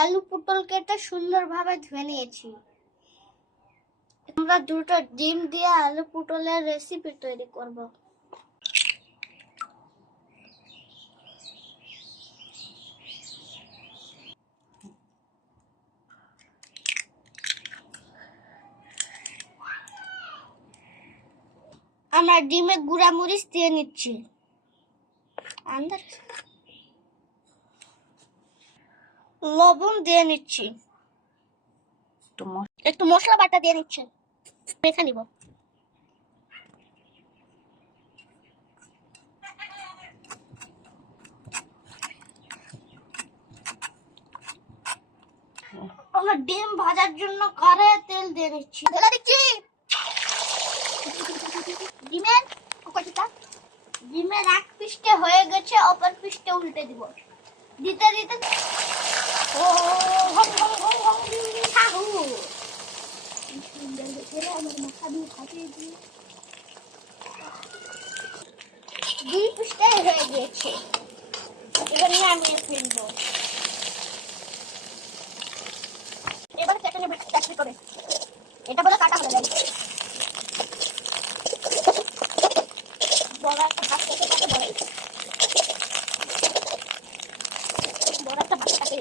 আলু পটল কেটে সুন্দরভাবে ধুয়ে নিয়েছি। আমরা দুটো ডিম দিয়ে আলু পটলের রেসিপি তৈরি করব। আমরা ডিমে গুঁড়া মরিচ দিয়ে নিচ্ছি। আন্দাজ? লবণ দিয়ে নিচ্ছি। একটু মশলা বাটা দিয়ে নিচ্ছে। মেখে নিব। আমরা ডিম ভাজার জন্য কারে তেল দিয়ে নিচ্ছি। ঢেলে দিচ্ছি। ডিমের কচিটা ডিমের এক পিসটে হয়ে গেছে অপর পিসটে উল্টে দিব। দিতে দিতে দুই পিসটাই হয়ে গিয়েছে এবার নামিয়ে ফেলব এবার করে এটা বলে কাটা হয়ে যাবে বড় একটা তাকে বড়। বড় একটা ভাত কাটে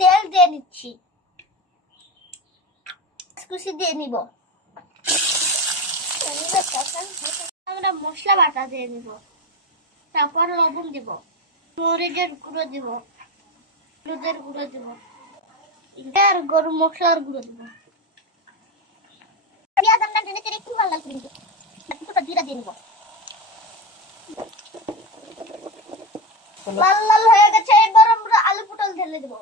তেল দিয়ে নিচ্ছি কুচি দিয়ে নিব আমরা মশলা বাটা দিয়ে নিব। তারপর লবণ দিব। মরিচের গুঁড়ো দিব। হলুদের গুঁড়ো দিব। আর গরম মশলার গুঁড়ো দিব। পেঁয়াজ আমরা টেনে টেনে একটু করে দিব কিছুটা জিরা দিয়ে নিব। লাল লাল হয়ে গেছে এবার আমরা আলু পটল ঢেলে দেব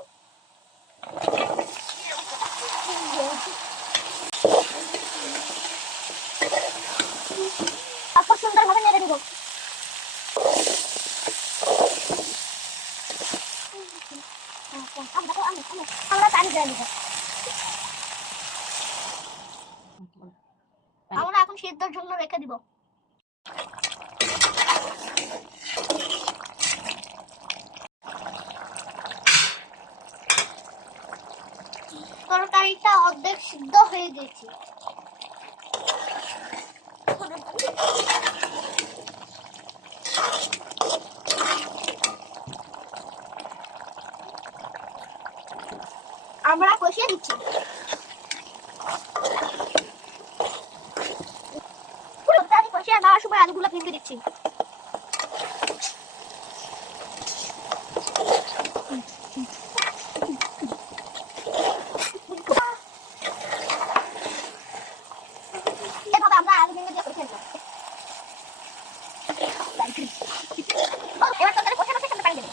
তারপর সুন্দরভাবে নেড়ে দেব আমরা পানি দিয়ে নেব। আমরা এখন সিদ্ধর জন্য রেখে দিব। তরকারিটা অর্ধেক সিদ্ধ হয়ে গেছে। আমরা কষিয়ে দিচ্ছি। কষিয়ে দেওয়ার সময় আলুগুলো কিনতে দিচ্ছি এভাবে আমরা আলু ভেঙে দিয়ে কষে নেব এবার তরকারি কষানোর সাথে পানি দেবো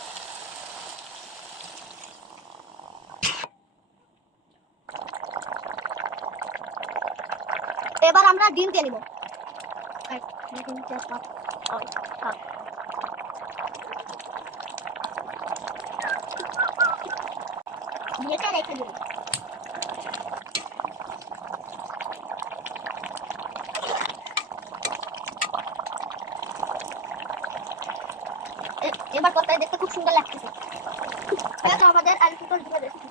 এবার আমরা ডিম দিয়ে নিব। এবার তরকারি দেখতে খুব সুন্দর লাগতেছে। আমাদের পটল দিয়ে রেখেছি